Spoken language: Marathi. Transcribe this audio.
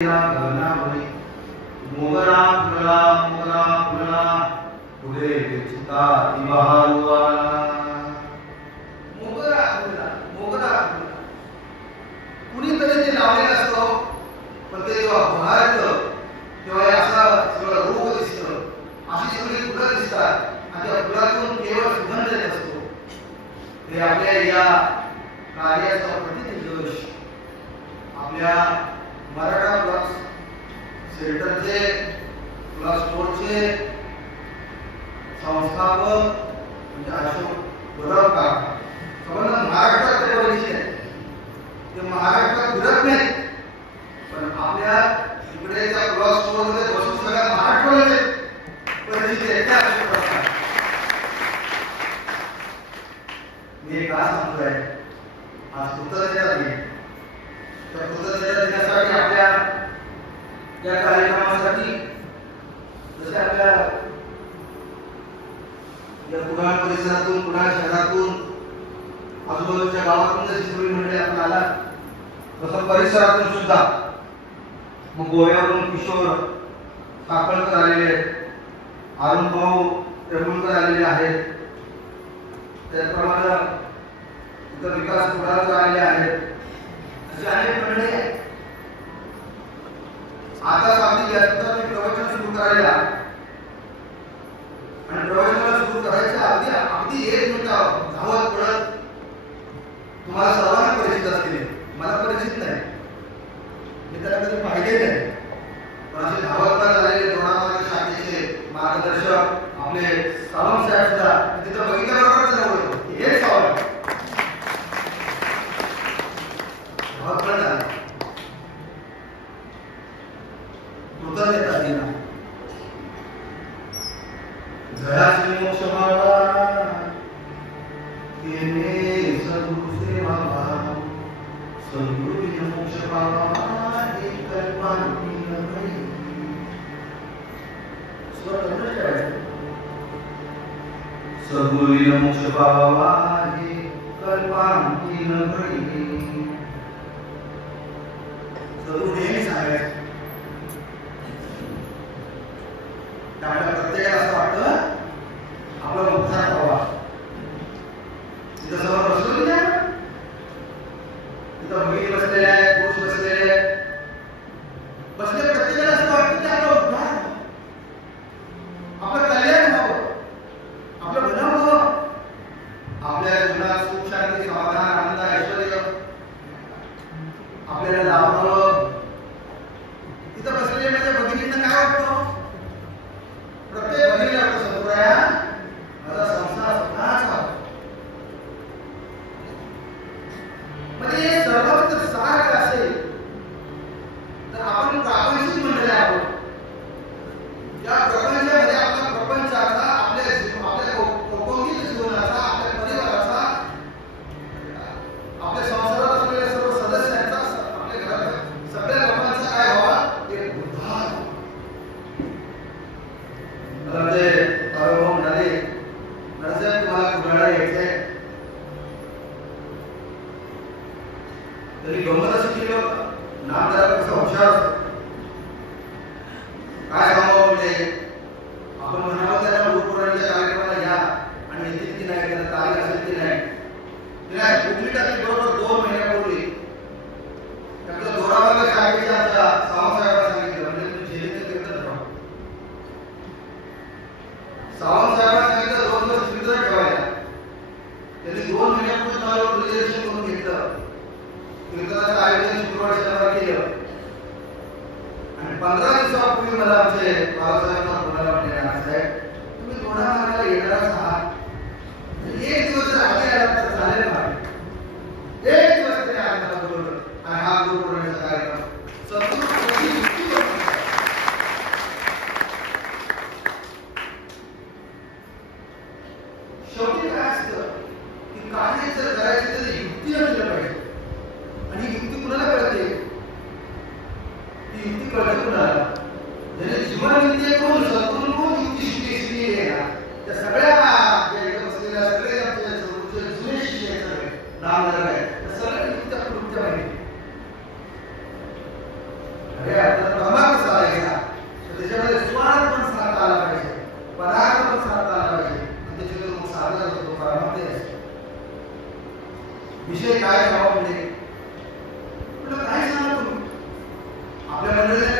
घनामुळे मोगरा फुलला मोगरा फुलला पुढे चिता बहालवाला मोगरा फुलला मोगरा फुलला कुणीतरी ते लावलेलं असतं पण ते जेव्हा बहरतं तेव्हा असं सगळं रोग दिसतं अशी सगळी फुलं दिसतात आणि त्या फुलातून केवळ सुगंध येत असतो हे आपल्या या कार्याचा प्रतिनिदर्श आपल्या मराठा क्लास सेंटरचे क्लास स्टोरचे संस्थापक म्हणजे अशोक गुरवकर सर्वांना महाराष्ट्रात ते परिचित आहे ते महाराष्ट्रात फिरत नाही पण आपल्या इकडे त्या क्लास स्टोरमध्ये बसून सगळ्या महाराष्ट्राला परिचित आहे त्या मी का सांगतोय आज कृतज्ञता दिन त्या कृतज्ञता दिनासाठी आपल्या या कार्यक्रमासाठी जसे आपल्या या पुणे परिसरातून पुणे शहरातून आजूबाजूच्या गावातून जशी सगळी मंडळी आपण आला तसं परिसरातून सुद्धा मग गोव्यावरून किशोर साखळकर आलेले आहेत अरुण भाऊ तेंडुलकर आलेले आहेत त्याचप्रमाणे इतर विकास पुढारकर आलेले आहेत असे अनेक मंडळी आहेत आता आपली यात्रा प्रवचन सुरू करायला आणि प्रवचनाला सुरू करायचं अगदी एक मिनिट धावत पडत तुम्हाला सर्वांना परिचित असतील मला परिचित नाही मी त्याला कधी पाहिले नाही पण असे धावत झालेले द्रोणाचार्य शाखेचे मार्गदर्शक आपले सावंत साहेब सुद्धा तिथं बघितल्याबरोबर जवळ हेच सावंत धावत झाले कृतज्ञता दिना जयाची मोक्ष मावा केने सद्गुरु सेवा भाव सद्गुरु मोक्ष पावा हे कल्पांती नभई सद्गुरु मोक्ष पावा हे कल्पांती नभई सद्गुरु नेहमी सांगायचे आपल्या प्रत्येकाला असं वाटतं आपला उद्धार व्हावा तिथं समोर बसलो नाही तिथं मुली बसलेल्या आहेत पुरुष बसलेले आहेत बसले प्रत्येकाला असं वाटतं की आपला उद्धार आपलं कल्याण व्हावं आपलं भलं व्हावं आपल्या जीवनात सुख शांती समाधान आनंद ऐश्वर्य आपल्याला लाभावं तिथं बसलेल्या माझ्या भगिनींना काय वाटतं प्रत्येक भगिनीला संप्रया माझा संसार स्वतःचा म्हणजे हे सर्वत्र सार असेल तर आपण प्रापंचिक मंडळी आहोत या प्रपंचामध्ये आपला प्रपंचाचा आपल्या कौटुंबिक जीवनाचा आपल्या परिवाराचा आपल्या संसारात असलेल्या सर्व सदस्यांचा आपल्या घरात सगळ्या लोकांचा काय व्हावा एक उद्धार म्हणजे अनुभव म्हणाले नरसाहेब तुम्हाला कुडाळा यायचंय तरी गमत असं केलं नाम जरा कसं हुशार काय सांगावं म्हणजे आपण म्हणावं त्याला गुरुपुराणच्या कार्यक्रमाला घ्या आणि येतील की नाही त्याला तारीख असेल की नाही तिला कुठली टाकी बरोबर 2 महिन्यापूर्वी त्याचा दोरावाला शाळेच्या आमच्या सावंत साहेबांना सांगितलं म्हणजे तुम्ही झेलेचं कीर्तन ठेवा सावंत साहेबांना सांगितलं 2 दिवस कीर्तन ठेवायला त्यांनी 2 महिन्यापूर्वी मला रिझर्वेशन करून घेतलं कीर्तनाचं आयोजन शुक्रवार शनिवार केलं आणि 15 दिवसापूर्वी मला आमचे बाळासाहेबांना बोलायला म्हटले साहेब तुम्ही थोडा मला येणारच आहात एक दिवस जर आधी आला तर चालेल ना एक दिवस तरी आम्ही मला बोलवलं आणि हा गुरुपौर्णिमेचा कार्यक्रम शेवटी काय असतं की काही जर करायची तर युक्ती असलं पाहिजे आणि ही युक्ती कुणाला कळते ती युक्ती कळते कुणाला ज्याने जीवनविद्ये करून सद्गुरू युक्ती शिकली आहे ना त्या सगळ्या ज्या इथे बसलेल्या सगळे आमच्या जुने शिष्य आहेत सगळे नाम आहे त्या सगळ्या युक्त्या माहिती अरे विषय काय घ्यावा म्हणजे काय सांगा तुम्ही आपल्या मंडळीने